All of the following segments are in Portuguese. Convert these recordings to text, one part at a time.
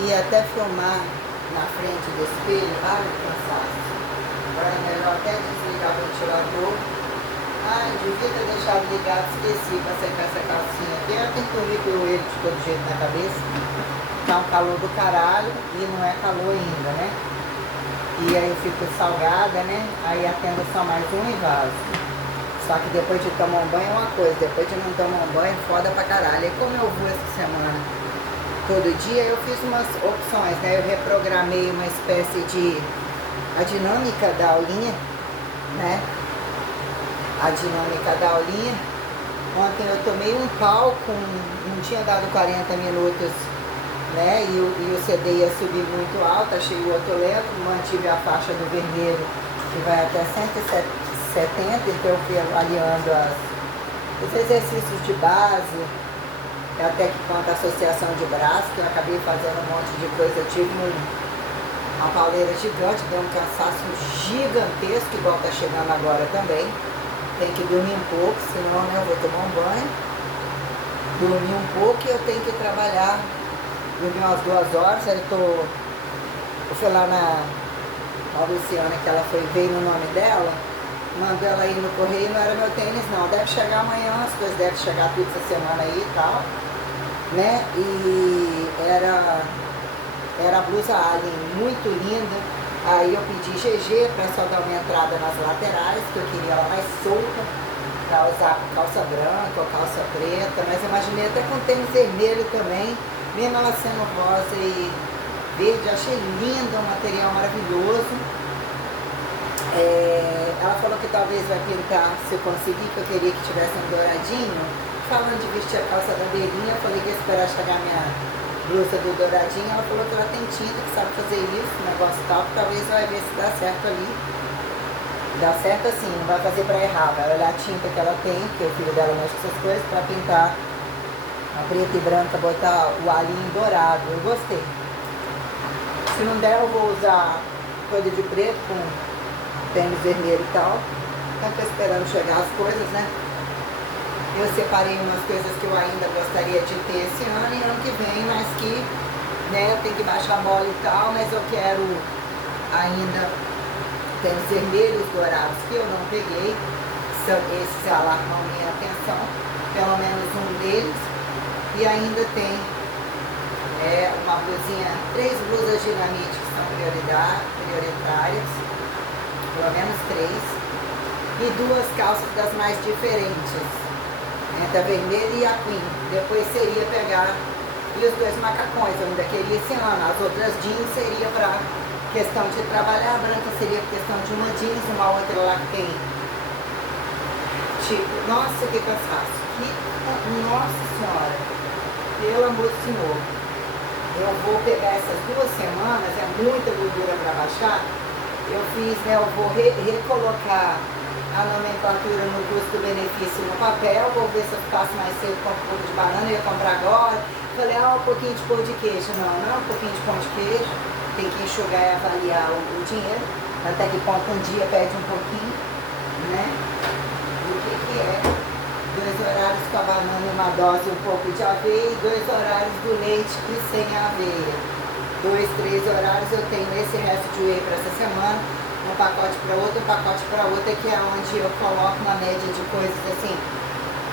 E até filmar na frente do espelho, ai, que cansaço. Agora é melhor até desligar o ventilador. Ai, devia ter deixado ligado, esqueci pra secar essa calcinha aqui. Eu tenho que dormir com ele de todo jeito na cabeça. Tá um calor do caralho e não é calor ainda, né? E aí eu fico salgada, né? Aí atendo só mais um e vaso. Só que depois de tomar um banho é uma coisa, depois de não tomar um banho, foda pra caralho. E como eu vou essa semana todo dia, eu fiz umas opções, né? Eu reprogramei uma espécie de a dinâmica da aulinha, né? A dinâmica da aulinha. Ontem eu tomei um pau com, não tinha dado 40 minutos, né? E o CD ia subir muito alto, achei o outro lento, mantive a faixa do vermelho, que vai até 170, então eu fui avaliando os exercícios de base, até que quanto a associação de braço, que eu acabei fazendo um monte de coisa. Eu tive uma pauleira gigante, deu um cansaço gigantesco, igual tá chegando agora também. Tem que dormir um pouco, senão, né, eu vou tomar um banho, dormir um pouco e eu tenho que trabalhar, dormir umas 2 horas. Aí eu fui lá na Luciana, que ela veio no nome dela, mandou ela ir no correio, não era meu tênis não, deve chegar amanhã, as coisas devem chegar tudo essa semana aí e tal, né, e era a blusa Alien, muito linda. Aí eu pedi GG para só dar uma entrada nas laterais, que eu queria ela mais solta, para usar com calça branca ou calça preta, mas imaginei até com tênis vermelho também, mesmo ela sendo rosa e verde, achei linda, um material maravilhoso. Ela falou que talvez vai pintar, se eu conseguir, que eu queria que tivesse um douradinho. Falando de vestir a calça da abelhinha, eu falei que ia esperar chegar minha blusa do douradinho. Ela falou que ela tem tinta, que sabe fazer isso, negócio tal, que talvez vai ver se dá certo ali. Dá certo assim, não vai fazer pra errar, vai olhar a tinta que ela tem, que o filho dela mexe com essas coisas, pra pintar a preta e branca, botar o alinho dourado. Eu gostei. Se não der, eu vou usar coisa de preto com tênis vermelho e tal. Então tô esperando chegar as coisas, né? Eu separei umas coisas que eu ainda gostaria de ter esse ano e ano que vem, mas que, né, eu tenho que baixar a bola e tal, mas eu quero ainda tênis vermelhos dourados que eu não peguei. Esses alarmam minha atenção, pelo menos um deles. E ainda tem uma blusinha, 3 blusas dinamite que são prioritárias, pelo menos 3, e 2 calças das mais diferentes, né, da vermelha e a Queen. Depois seria pegar, e os 2 macacões, eu ainda queria esse ano. As outras jeans seria para questão de trabalhar, a branca seria questão de uma jeans, uma outra lá que tem, tipo, nossa, que cansaço, nossa senhora, pelo amor do Senhor. Eu vou pegar essas 2 semanas, é muita gordura para baixar. Eu fiz, né, eu vou recolocar a nomenclatura no custo-benefício no papel, vou ver se eu faço mais cedo com um pouco de banana, eu ia comprar agora. Falei, um pouquinho de pão de queijo. Não, um pouquinho de pão de queijo, tem que enxugar e avaliar o dinheiro, até que ponto um dia pede um pouquinho, né, do que é. 2 horários com a banana e uma dose, um pouco de aveia, e 2 horários do leite e sem aveia. 2, 3 horários eu tenho esse resto de whey para essa semana, um pacote para outra, um pacote para outra, que é onde eu coloco uma média de coisas assim,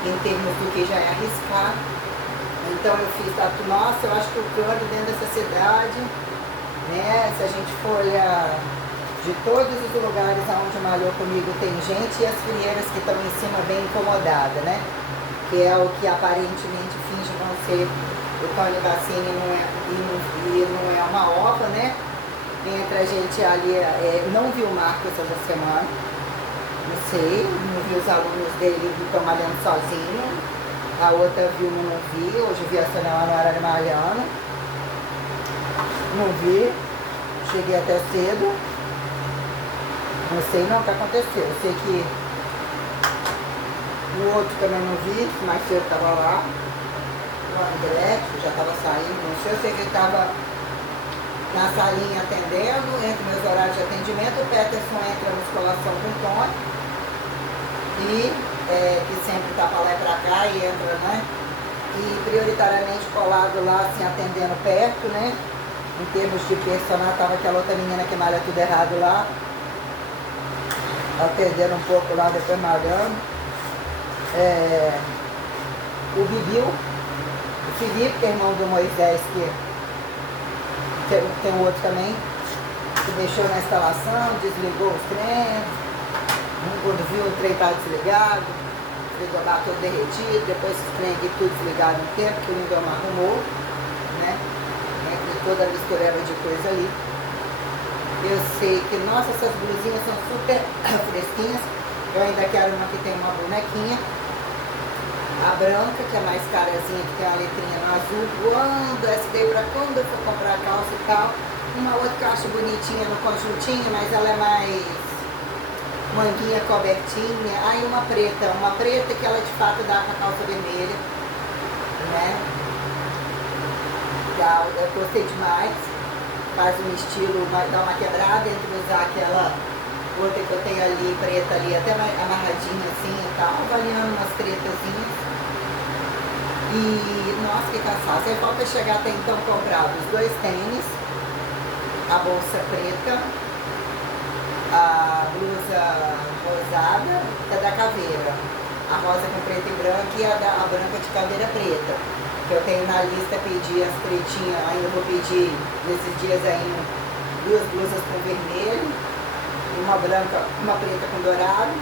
em termos do que já é arriscar. Então eu fiz, nossa, eu acho que o câmbio dentro dessa cidade, né, se a gente for olhar de todos os lugares onde malhou comigo, tem gente, e as frieiras que estão em cima bem incomodadas, né, que é o que aparentemente finge não ser o Tony Vaccine, e não é uma ova, né? Entra a gente ali, não vi o Marcos essa semana, não sei, não vi os alunos dele que estão malhando sozinho, a outra viu, não vi, hoje vi a Sônia lá no horário malhando, não vi, cheguei até cedo, não sei não o que aconteceu, eu sei que o outro também não vi, mais cedo estava lá, o André, que já estava saindo, não sei, eu sei que ele estava na salinha atendendo, entre meus horários de atendimento. O Peterson entra na musculação com o Tony, e que sempre tá para lá e para cá, e entra, né, e prioritariamente colado lá, assim, atendendo perto, né, Em termos de personal, tava aquela outra menina que malha tudo errado lá. Atendendo um pouco lá, depois malhando. O Bibiu, o Felipe, que é irmão do Moisés, que tem o outro também, que deixou na instalação, desligou os trem. Quando viu o trem estava desligado, frigobar todo derretido, depois os trem aqui tudo desligado no tempo, que o Lindoma arrumou, né? Entre toda a mistureba de coisa ali. Eu sei que, nossa, essas blusinhas são super fresquinhas. Eu ainda quero uma que tem uma bonequinha. A branca, que é mais carazinha, que tem uma letrinha no azul, voando, essa daí pra quando eu for comprar calça e tal. Uma outra que eu acho bonitinha no conjuntinho, mas ela é mais manguinha cobertinha. Aí uma preta que ela de fato dá com a calça vermelha, né? Eu gostei demais. Faz um estilo, dá uma quebrada entre usar aquela outra que eu tenho ali, preta ali, até amarradinha assim e tal, avaliando umas pretazinhas. E, nossa, que cansaço. Aí falta chegar até então comprar os 2 tênis, a bolsa preta, a blusa rosada, que é da caveira, a rosa com preto e branco e a branca de caveira preta. Que eu tenho na lista, pedir as pretinhas, ainda vou pedir nesses dias ainda 2 blusas com vermelho, uma branca, uma preta com dourado,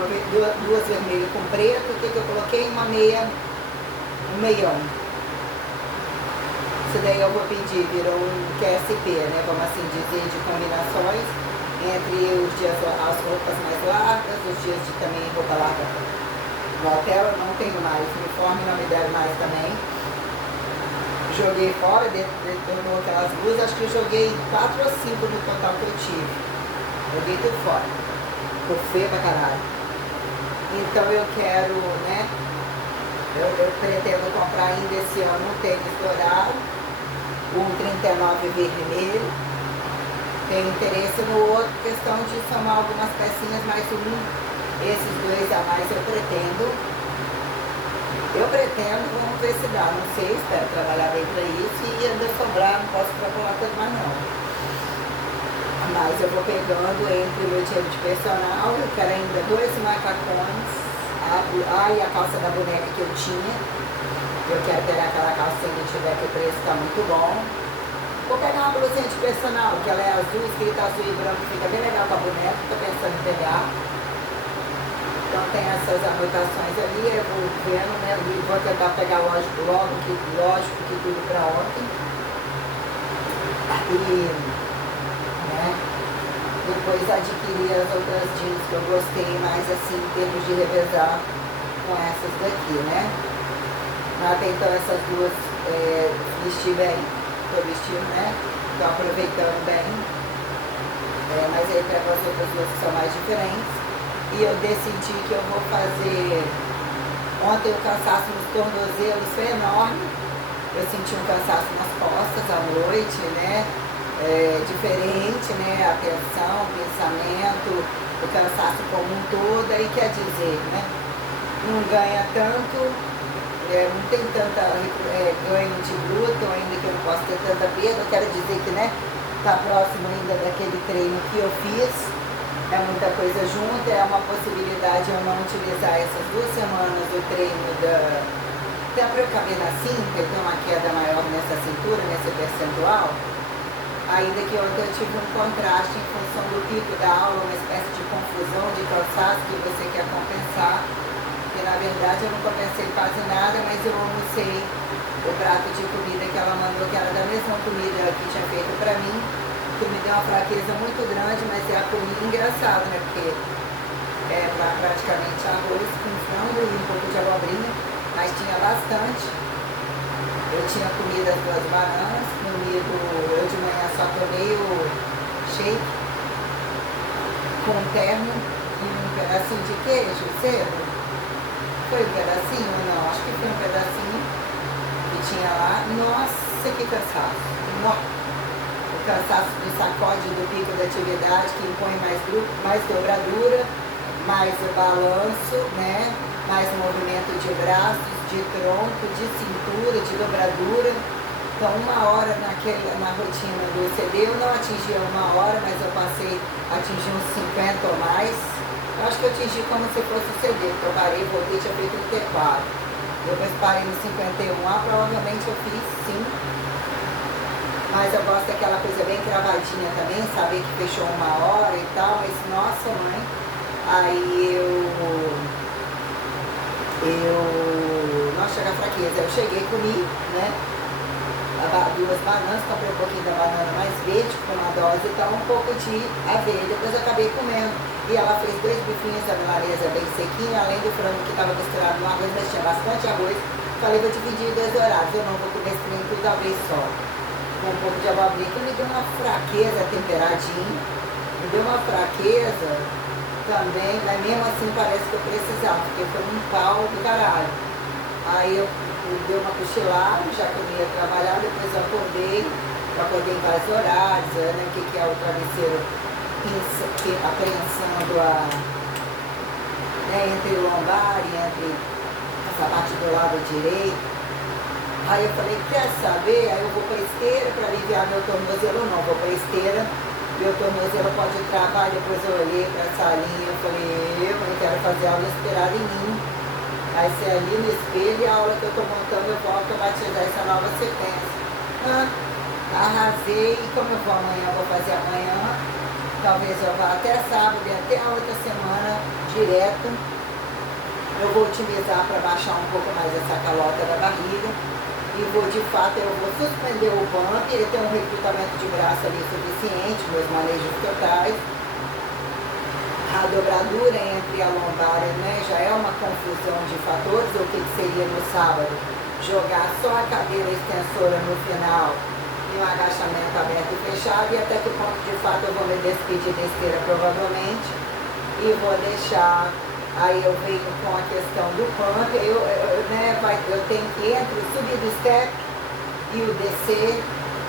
2 vermelhas com preto. O que eu coloquei? Uma meia, um meião. Isso daí eu vou pedir, virou um QSP, né, vamos assim dizer, de combinações entre os dias, as roupas mais largas, os dias de também roupa larga. No hotel eu não tenho mais, uniforme não me deve mais também. Joguei fora, tornou aquelas blusas, acho que eu joguei 4 ou 5 no total que eu tive. Joguei tudo fora. Ficou feio pra caralho. Então eu quero, né? Eu pretendo comprar ainda esse ano um tênis dourado, um 39 vermelho. Tenho interesse no outro, questão de somar algumas pecinhas, mais esses 2 a mais eu pretendo, vamos ver se dá, não sei, espero trabalhar bem para isso e ainda sobrar, não posso extrapolar tudo mais não. Mas eu vou pegando entre o meu dinheiro de personal, eu quero ainda 2 macacões, e a calça da boneca que eu tinha, eu quero pegar aquela calcinha que tiver que o preço está muito bom. Vou pegar uma blusinha de personal, que ela é azul, escrita azul e branco, fica bem legal com a boneca, estou pensando em pegar. Então tem essas anotações ali, eu vou vendo, né? Vou tentar pegar lógico que tudo para ontem. E, né? Depois adquirir as outras jeans que eu gostei mais assim em termos de revezar com essas daqui, né? Mas até então essas duas vesti bem, estou vestindo, né? Estou aproveitando bem. Mas aí pego as outras duas que são mais diferentes. E eu decidi que eu vou fazer. Ontem o cansaço nos tornozelos foi enorme. Eu senti um cansaço nas costas à noite, né? Diferente, né? A atenção, o pensamento, o cansaço como um todo. Aí quer dizer, né? Não ganha tanto, não tem tanta ganho de luta, ainda que eu não posso ter tanta perda. Eu quero dizer que, né? Tá próximo ainda daquele treino que eu fiz. É muita coisa junto, é uma possibilidade eu não utilizar essas 2 semanas do treino até para eu caber na cinta e ter uma queda maior nessa cintura, nesse percentual. Ainda que ontem eu tive um contraste em função do pico da aula, uma espécie de confusão, de cansaço que você quer compensar. Que na verdade eu não compensei quase nada, mas eu almocei o prato de comida que ela mandou, que era da mesma comida que tinha feito para mim. Que me deu uma fraqueza muito grande, mas é a comida engraçada, né? Porque é praticamente arroz com frango e um pouco de abobrinha, mas tinha bastante. Eu tinha comido as 2 bananas, eu de manhã só tomei o shake com termo e um pedacinho de queijo, cedo. Foi um pedacinho ou não? Acho que foi um pedacinho que tinha lá. Nossa, que cansaço! Nossa. Cansaço do sacode do pico da atividade, que impõe mais dobradura, mais balanço, né? Mais movimento de braços, de tronco, de cintura, de dobradura. Então, 1 hora na rotina do CD, eu não atingia 1 hora, mas eu passei a atingir uns 50 ou mais. Eu acho que eu atingi como se fosse o CD, porque eu parei, voltei, tinha feito 34. Depois parei no 51, provavelmente eu fiz sim. Mas eu gosto daquela coisa bem cravadinha também, saber que fechou 1 hora e tal, mas nossa mãe, aí não chega a fraqueza, eu cheguei, comi, né, 2 bananas, comprei um pouquinho da banana mais verde, com uma dose e tal, um pouco de aveia, depois eu acabei comendo. E ela fez 2 bifinhos da milanesa bem sequinho, além do frango que estava misturado no arroz, mas tinha bastante arroz. Falei, vou dividir em 2 horários, eu não vou comer esse trem tudo uma vez só. Com um pouco de abobrinha, que me deu uma fraqueza temperadinho, me deu uma fraqueza também, mas mesmo assim parece que eu precisava, porque foi um pau do caralho. Aí eu dei uma cochilada, já que eu ia trabalhar, depois eu acordei em vários horários, né, o que é o travesseiro apreensando né, entre o lombar e entre essa parte do lado direito. Aí eu falei, quer saber? Aí eu vou para a esteira para aliviar meu tornozelo, não, vou para a esteira, meu tornozelo pode travar. Depois eu olhei para essa linha, eu falei, eu não quero fazer aula esperada em mim. Aí se é ali no espelho, e a aula que eu estou montando, eu vou automatizar essa nova sequência. Arrasei, e como eu vou amanhã, eu vou fazer amanhã, talvez eu vá até sábado e até a outra semana direto. Eu vou otimizar para baixar um pouco mais essa calota da barriga. E vou, de fato, eu vou suspender o pump, ele tem um recrutamento de braço ali suficiente, meus manejos totais. A dobradura entre a lombar, né, já é uma confusão de fatores. O que seria no sábado? Jogar só a cadeira extensora no final, e um agachamento aberto e fechado, e até que ponto de fato eu vou me despedir da esteira provavelmente, e vou deixar, aí eu venho com a questão do pump, eu tenho que entre o subir do step e o descer,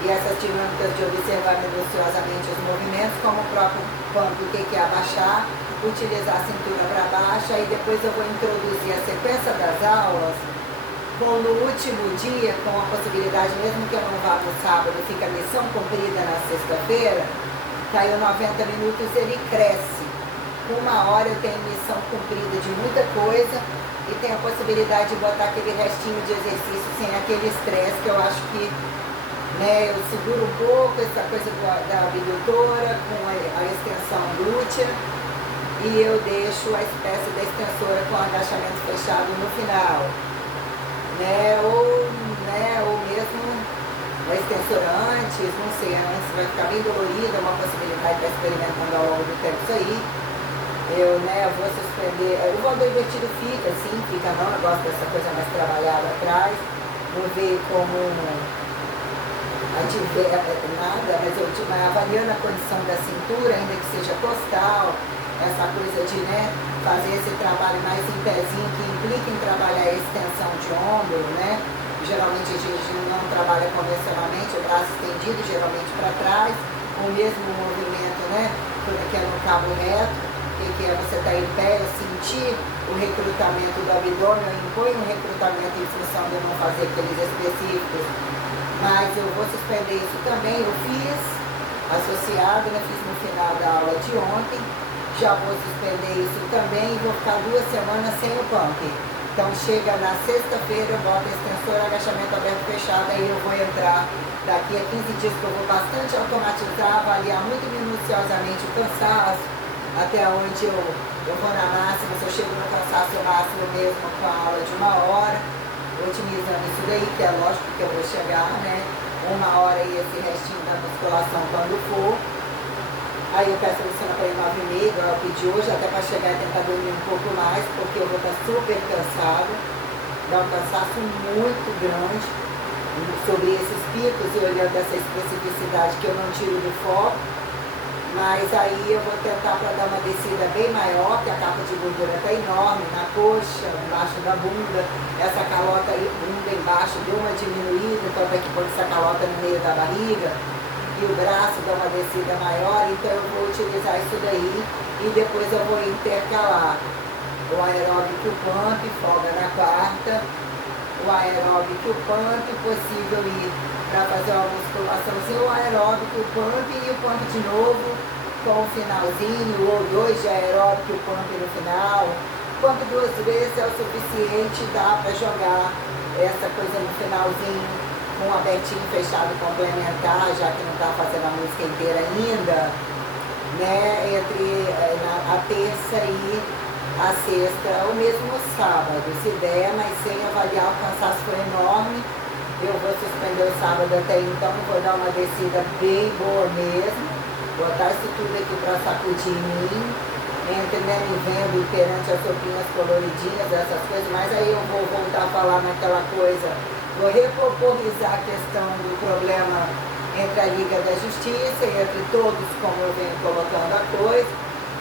e essas dinâmicas de observar minuciosamente os movimentos, como o próprio pump, o que é abaixar, utilizar a cintura para baixo, aí depois eu vou introduzir a sequência das aulas. Bom, no último dia, com a possibilidade, mesmo que eu não vá no sábado, fica a lição cumprida na sexta-feira, caiu 90 minutos, ele cresce. 1 hora eu tenho lição cumprida de muita coisa e tenho a possibilidade de botar aquele restinho de exercício sem aquele estresse, que eu acho que, né, eu seguro um pouco essa coisa da abdutora com a extensão glútea e eu deixo a espécie da extensora com agachamento fechado no final. Ou mesmo a extensora antes, não sei, antes vai ficar bem dolorida, uma possibilidade de estar experimentando ao longo do tempo isso aí. Eu vou suspender, o voador invertido fica, sim, fica não, eu gosto dessa coisa mais trabalhada atrás, não veio como nada, mas eu avaliando a condição da cintura, ainda que seja costal, essa coisa de fazer esse trabalho mais em pezinho, que implica em trabalhar a extensão de ombro, né? Geralmente a gente não trabalha convencionalmente, o braço estendido, geralmente para trás, o mesmo movimento, que é no cabo reto, que é você estar em pé, eu sentir o recrutamento do abdômen, eu imponho um recrutamento em função de eu não fazer aqueles específicos, mas eu vou suspender isso também, eu fiz associado, fiz no final da aula de ontem. Já vou suspender isso também e vou ficar 2 semanas sem o pump. Então chega na sexta-feira, eu boto a extensora, agachamento aberto fechado, aí eu vou entrar daqui a 15 dias, que eu vou bastante automatizar, avaliar muito minuciosamente o cansaço, até onde eu vou na máxima, se eu chego no cansaço máximo mesmo com a aula de 1 hora, otimizando isso daí, que é lógico que eu vou chegar, 1 hora e esse restinho da musculação quando for. Aí eu peço a licença para ir 9h30, igual eu pedi hoje, até para chegar e tentar dormir um pouco mais, porque eu vou estar super cansada, dá um cansaço muito grande sobre esses picos e olhando essa especificidade que eu não tiro do foco, mas aí eu vou tentar para dar uma descida bem maior, que a capa de gordura está enorme, na coxa, embaixo da bunda, essa calota aí, bunda embaixo, deu uma diminuída, então tem que pôr essa calota no meio da barriga, e o braço dá uma descida maior, então eu vou utilizar isso daí e depois eu vou intercalar o aeróbico e o pump, folga na quarta, o aeróbico e o pump, possível ir para fazer uma musculaçãozinha, o aeróbico, o pump e o pump de novo, com o finalzinho, ou 2 de aeróbico e o pump no final. Pump 2 vezes é o suficiente, dá para jogar essa coisa no finalzinho, com um abertinho fechado complementar, já que não está fazendo a música inteira ainda, né? Entre a terça e a sexta, ou mesmo no sábado, se der, mas sem avaliar, o cansaço foi enorme. Eu vou suspender o sábado até então, vou dar uma descida bem boa mesmo, botar isso tudo aqui para sacudir em mim, entendendo e vendo perante as roupinhas coloridinhas, essas coisas, mas aí eu vou voltar a falar naquela coisa, vou reproporizar a questão do problema entre a Liga da Justiça e entre todos, como eu venho colocando a coisa,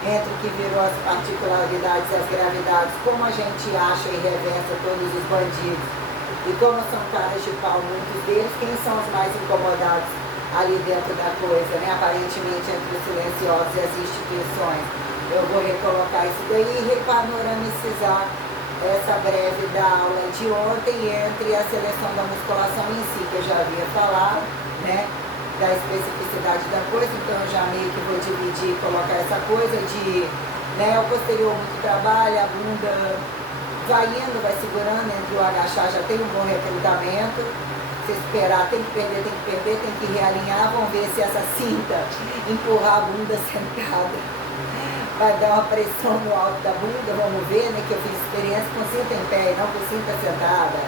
entre o que virou as particularidades e as gravidades, como a gente acha e reversa todos os bandidos, e como são caras de pau muitos deles, quem são os mais incomodados ali dentro da coisa, né? Aparentemente entre os silenciosos e as instituições. Eu vou recolocar isso daí e repanoramicizar essa breve da aula de ontem entre a seleção da musculação em si, que eu já havia falado, né? Da especificidade da coisa, então eu já meio que vou dividir e colocar essa coisa de, né, o posterior muito trabalho, a bunda vai indo, vai segurando, entre o agachar já tem um bom recrutamento, se esperar tem que perder, tem que realinhar, vamos ver se essa cinta empurrar a bunda sentada vai dar uma pressão no alto da bunda, vamos ver, né, que eu fiz experiência com cinta em pé e não com cinta sentada,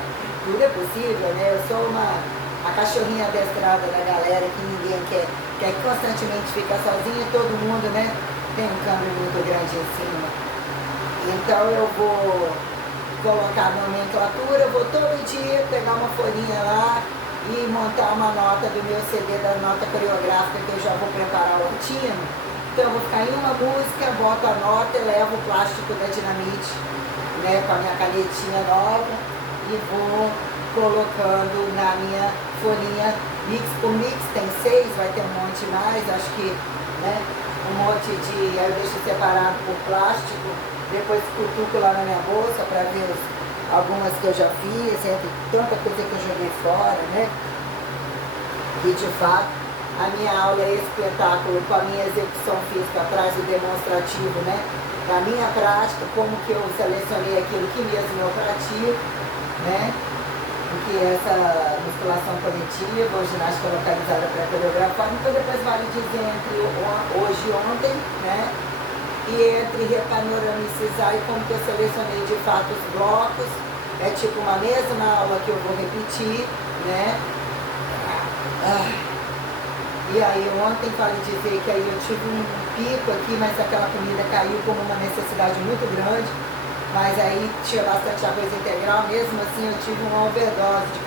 tudo é possível, né, eu sou a cachorrinha adestrada da galera que ninguém quer constantemente ficar sozinha, todo mundo, né, tem um câmbio muito grande em cima. Então eu vou colocar a nomenclatura, vou todo dia pegar uma folhinha lá e montar uma nota do meu CD, da nota coreográfica, que eu já vou preparar o tino. Então eu vou ficar em uma música, boto a nota e levo o plástico da dinamite, né, com a minha canetinha nova e vou colocando na minha folhinha mix por mix, tem 6, vai ter um monte mais, acho que, né, um monte de, aí eu deixo separado por plástico, depois cutuco lá na minha bolsa para ver algumas que eu já fiz, entre tanta coisa que eu joguei fora, né, e de fato, a minha aula é esse espetáculo com a minha execução física atrás do demonstrativo, né, da minha prática, como que eu selecionei aquilo que mesmo eu pratico, né, porque essa musculação coletiva ou ginástica localizada pré-coreografada, então depois vale dizer entre hoje e ontem, né? E entre repanoramicizar e como que eu selecionei de fato os blocos, é tipo uma mesma aula que eu vou repetir, né? E aí ontem vale dizer que aí eu tive um pico aqui, mas aquela comida caiu como uma necessidade muito grande. Mas aí tinha bastante arroz integral, mesmo assim eu tive uma overdose de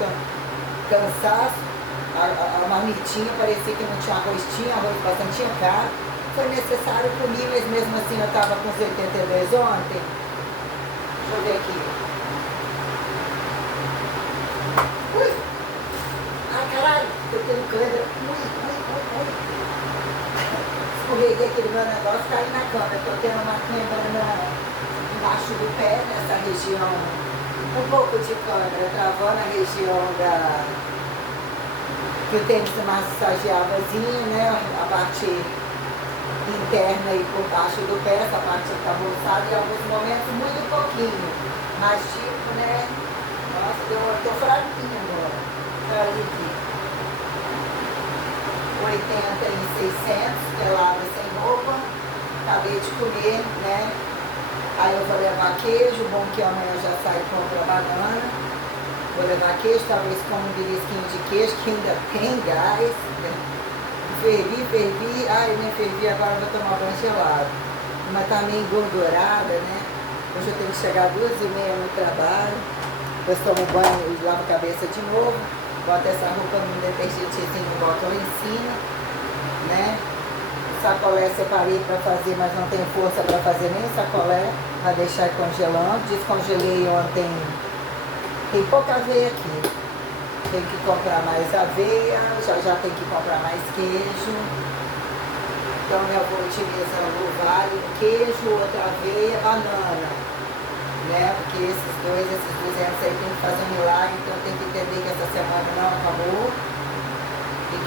cansaço, a marmitinha parecia que não tinha arroz, tinha arroz bastante, tinha carne, foi necessário comer, mas mesmo assim eu estava com os 82 ontem. Deixa eu ver aqui. Ui! Ai caralho, eu tenho câimbra. Ui. Escorreguei aquele meu negócio, caí na cama, eu tô tendo uma câimbra embaixo do pé, nessa região, um pouco de câimbra, travando a região que o tênis massageavazinho, né, a parte interna e por baixo do pé, essa parte está bolsada, em alguns momentos muito pouquinho, mas tipo, né, nossa, eu tô fraquinha agora, olha aqui, 80 e 600, pelada sem roupa, acabei de comer, né. Aí eu vou levar queijo, bom que amanhã eu já saio e compro a banana. Vou levar queijo, talvez com um belisquinho de queijo, que ainda tem gás. Né? Fervi, ai, nem fervi, agora eu vou tomar banho gelado. Mas tá meio engordurada, né? Hoje eu tenho que chegar às 2h30 no trabalho. Depois tomo banho e lavo a cabeça de novo. Boto essa roupa num detergentezinho e boto lá em cima, né? Sacolé separei para fazer, mas não tenho força para fazer nem sacolé, para deixar congelando. Descongelei ontem, tem pouca aveia aqui. Tem que comprar mais aveia, já tem que comprar mais queijo. Então eu vou utilizando o vale, o queijo, outra aveia, banana. Né? Porque esses 200 aí tem que fazer um milagre, então tem que entender que essa semana não acabou.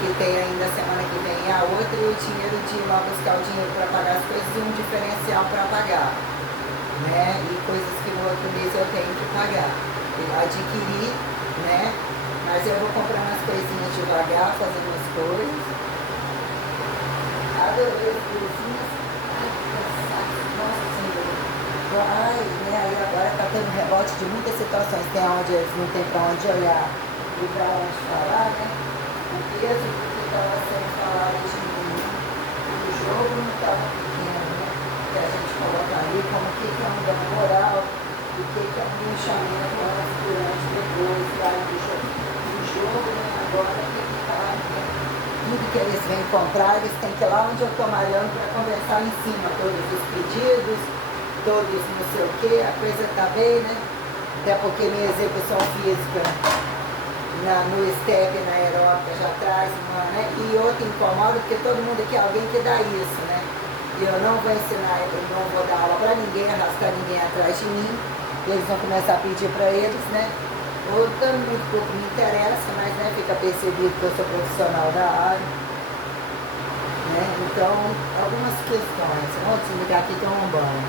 que tem ainda semana que vem a outra, e o dinheiro de ir lá buscar o dinheiro para pagar as coisas e um diferencial para pagar, né? E coisas que no outro mês eu tenho que pagar. Eu adquiri, né? Mas eu vou comprando as coisinhas devagar, fazendo as coisas. Adorei as coisinhas. Ai, que cansaço. Nossa Senhora. Ai, né? Aí agora tá tendo rebote de muitas situações. Tem onde eles não tem para onde olhar e para onde falar, né? O peso do que estava sendo falado de mim. O jogo não estava pequeno, né? Que a gente coloca ali como o que é um dano moral, o que é um linchamento antes, durante, depois, vai do jogo. O jogo, né? Agora tem que falar, né? Tudo que eles vêm comprar, eles têm que ir lá onde eu estou malhando para conversar em cima, todos os pedidos, todos não sei o que, a coisa está bem, né? Até porque minha execução física no step, na aeróbica já traz uma, né? E outro incomoda, porque todo mundo aqui é alguém que dá isso, né? E eu não vou ensinar, eu não vou dar aula para ninguém, arrastar ninguém atrás de mim, e eles vão começar a pedir para eles, né? Outra, muito pouco me interessa, mas né, fica percebido que eu sou profissional da área, né? Então, algumas questões. Vamos desligar aqui que é um banho.